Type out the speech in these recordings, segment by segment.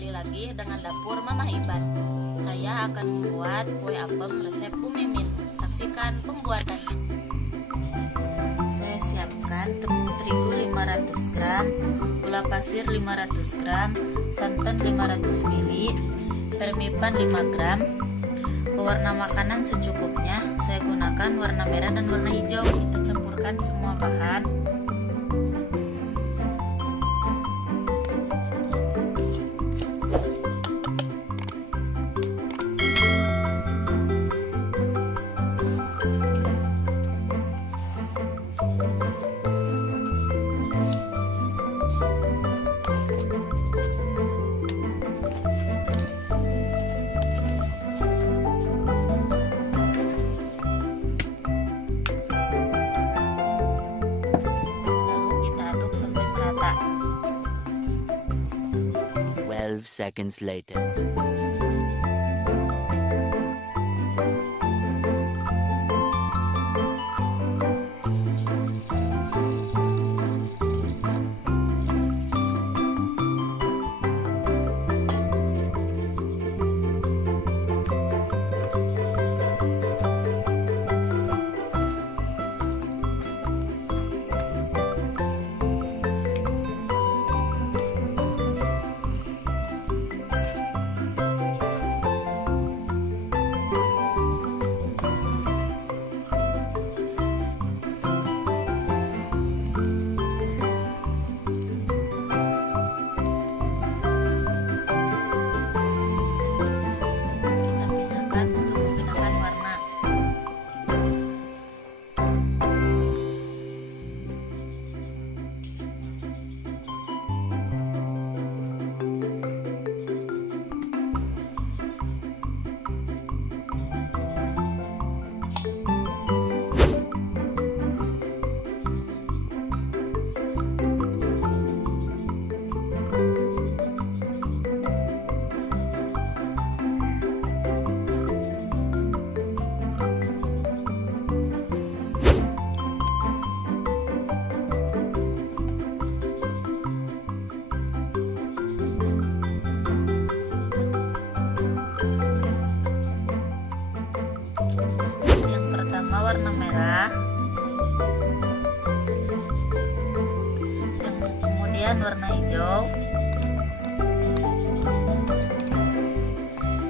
kembali lagi dengan dapur Mamah Iban. Saya akan membuat kue apem resep Bu Mimin. Saksikan pembuatannya. Saya siapkan tepung terigu 500 gram, gula pasir 500 gram, santan 500 mili, frmipan 5 gram, pewarna makanan secukupnya. Saya gunakan warna merah dan warna hijau. Kita campurkan semua bahan. Aduk sampai merata. 12 seconds later. Warna merah, yang kemudian warna hijau,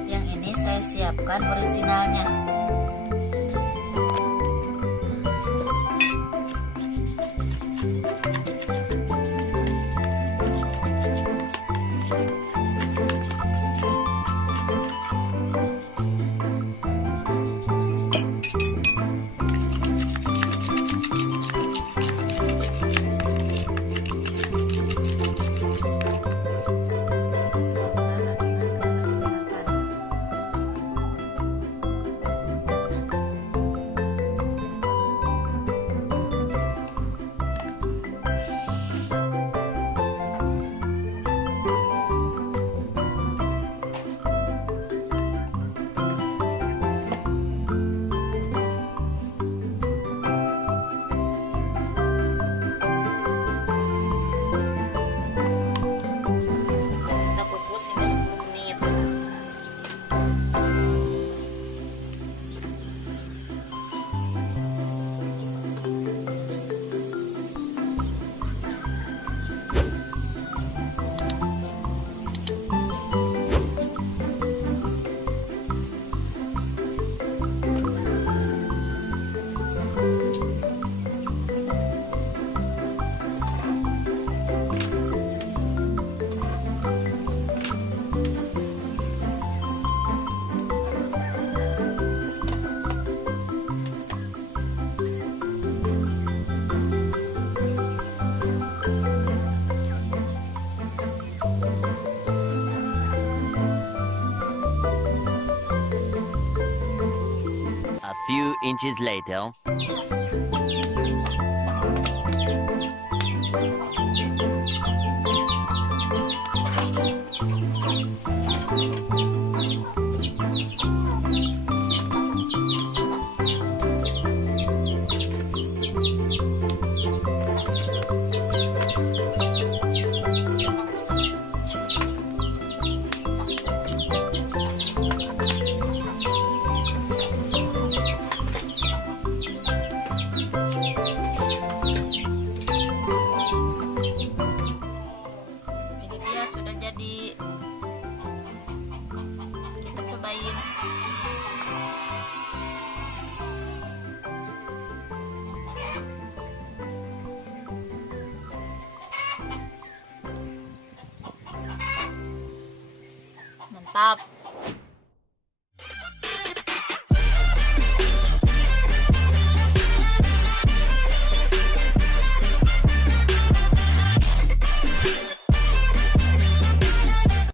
yang ini saya siapkan originalnya. A few inches later. mantap.